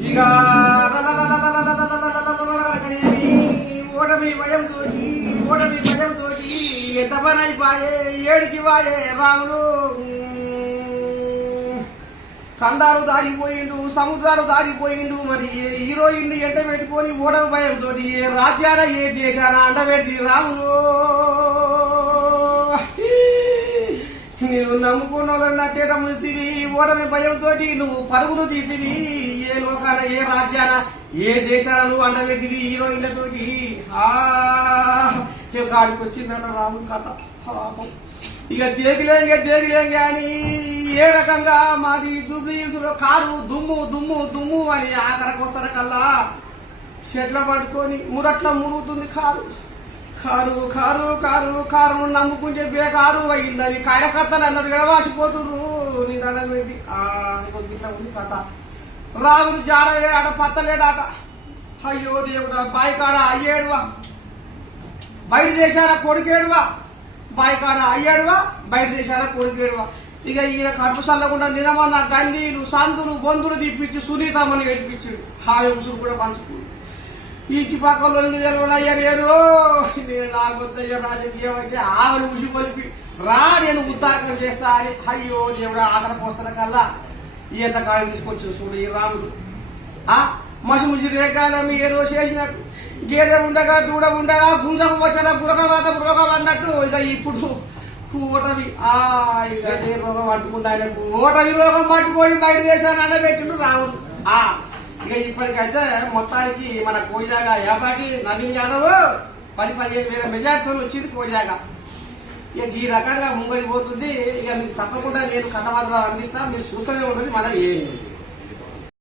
ఇక ఓటమి భయంతో ఓటమి భయంతో ఎంత పని అయిపోయే ఏడికి వాయే రాములు ఖండాలు దారిపోయిండు సముద్రాలు దారిపోయిండు మరి హీరోయిన్ ఎంట పెట్టుకొని ఓడవ భయంతో ఏ రాజ్యాల ఏ దేశాన అండబెట్టి రాములు నేను నమ్ముకున్న వాళ్ళన్నట్టేట ముసివి ఓడమి భయంతో నువ్వు పరుగులు తీసివి లోకాన ఏ రాజ్యాన ఏ దేశాల నువ్వు అండబెట్టివి హీరోయిన్లతోటి ఆ గాడికి వచ్చిందన్న రాము కథ. పాపం. ఇక ఇంకా దేగిలేం అని ఏ రకంగా మాది జూబ్లీసులో కారు దుమ్ము దుమ్ము దుమ్ము అని ఆఖరకు వస్తార కల్లా. షెడ్ల పట్టుకొని మురట్ల మురుగుతుంది కారు. కారు కారు కారు కారును నమ్ముకుంటే బేకారు అయిందని కార్యకర్తలు అందరు విడవాసిపోతున్నారు నీ దండం పెట్టి. ఆ ఇట్లా ఉంది కథ. రాముడు జాడలేడాట పత్తలేడాట. అయ్యో దేవుడా బాయికాడ అయ్యేడువా. బయట దేశాల కొడుకేడువా. బాయికాడ అయ్యాడువా బయట దేశాల కొడుకేడువా. ఇక ఈయన కడుపు చల్లకుండా నిలమన్న గల్లీలు సందులు బొందులు తీపిచ్చి సునీతమ్మని ఏడిపించాడు. హాయి ముసులు కూడా పంచుకుంది. ఇంటి పక్కలో తెలవనయ్యారు నేను. నాకొద్దయ్య రాజకీయం అయితే ఆమెను ఉసి కొలిపి. రా నేను ఉద్దారకం చేస్తా అని. అయ్యో దేవుడు ఆఖరికి పోస్తున్న కల్లా. ఈత కాడికి తీసుకొచ్చిన చూడు ఈ రాముడు. ఆ? మసి ముసి రేఖాలని ఏదో చేసినట్టు. గేదె ఉండగా దూడ ఉండగా గుంజకు వచ్చిన బురకవాత బురకం అన్నట్టు ఇక ఇప్పుడు ఓటమి ఆ ఇక అదే రోగం పట్టుకుంది ఆయనకు ఓటమి రోగం పట్టుకొని బయట చేశాను అన్న పెట్టిండు రాముడు. ఆ ఇక ఇప్పటికైతే మొత్తానికి మన కోయిలాగా ఏపాటి నవీన్ యాదవ్ పది పదిహేను వేల మెజార్టీతో వచ్చింది కోయిలాగా. ఇక ఈ రకంగా ముంబైకి పోతుంది. ఇక మీకు తప్పకుండా నేను కథ మాత్రం అందిస్తా మీరు చూస్తూనే ఉంటుంది మనం ఏమి